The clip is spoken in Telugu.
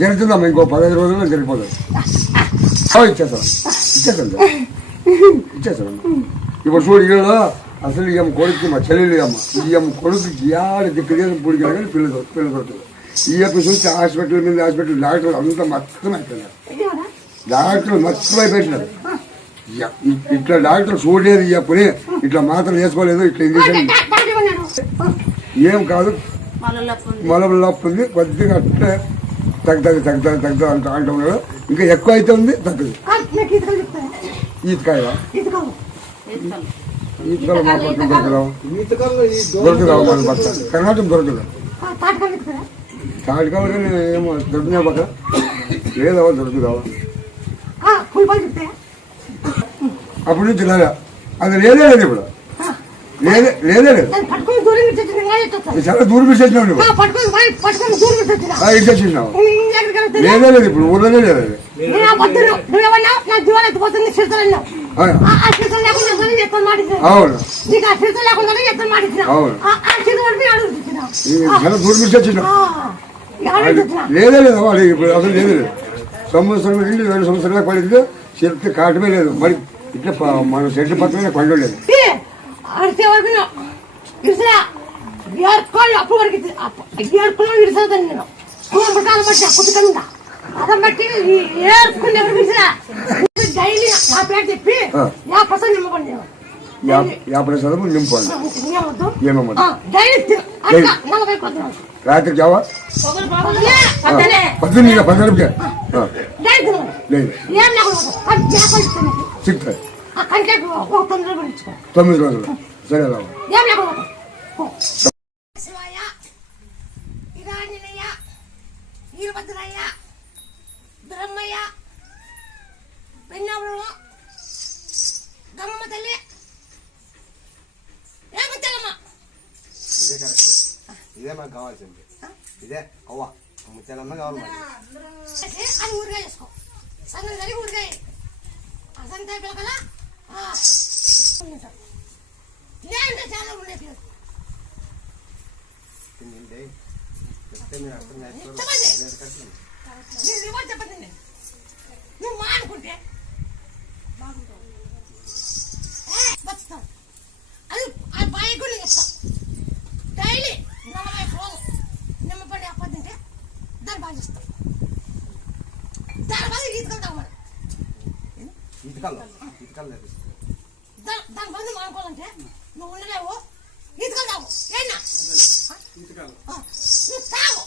జరుగుతుందమ్మా ఇంకో 15 రోజుల్లో జరిగిపోతుంది. ఇచ్చేస్తాను ఇప్పుడు చూడు ఈడ అసలు ఈ అమ్మ కొడుకు మా చెల్లెలు అమ్మ ఈ అమ్మ కొడుకు యాడ దిక్కుదేశం పుడికినా కానీ పిల్ల దొరుకుతుంది. ఈ అప్ప చూస్తే హాస్పిటల్ మీద హాస్పిటల్ డాక్టర్లు అంతా మొత్తం అయిపోయినారు. డాక్టర్లు మొత్తం అయిపోయినారు. ఇట్లా డాక్టర్ చూడలేదు ఈ అప్పని ఇట్లా మాత్రం వేసుకోలేదు ఇట్లా ఇంజక్షన్ ఏం కాదు మొలబు లప్పుంది కొద్దిగా అట్లే తగ్గుతుంది అంటున్నాడు. ఇంకా ఎక్కువ అయితే ఉంది తగ్గదు. ఈతకాయ ఈతకాయలు మా పక్కన దొరకదావు మన పక్క కర్ణాటక దొరకదు. తాటికాయలు కానీ ఏమో దొరికినా పక్క లేదవా దొరుకుదావా అప్పుడు నుంచి లేదా అది లేదే లేదు ఇప్పుడు లేదే లేదు చాలా దూరం ఇచ్చేసినావు నువ్వు ఇచ్చేసినావు లేదే లేదు ఇప్పుడు ఊర్లోనే లేదు అవును చాలా దూరం ఇచ్చేసినావు లేదే లేదు వాడు ఇప్పుడు అసలు లేదే లేదు. సంవత్సరం నుండి 2 సంవత్సరాలకు పడింది చెట్టు కాటమే లేదు. మరి ఇట్లా మన చెట్టు పక్కనే పండు లేదు. ప్రసాదం నింపండి రాత్రి జావా 18 సిక్తా 9 రోజులు సరే ఇదే మాకు కావాల్సింది. ఇదే అవ్వ ముత్యాలమ్మ కావాలి. అది ఊరిగా చేసుకో సంగతి కలిగి ఊరిగా అసంతా పిల్లకలా లేదంటే చాలా ఉండే చెప్పండి నువ్వు మానుకుంటే బతుకుతాను. అది ఆ బాయి కూడా చెప్తా డైలీ 40 రోజులు నిమ్మపండి అప్పదంటే దాన్ని బాగా చేస్తాం. దాని బాగా ఈతకలు తాగమని దాని బంధు మానుకోవాలంటే నువ్వు ఉండలేవు ఈతకలు తాగు నువ్వు తాగు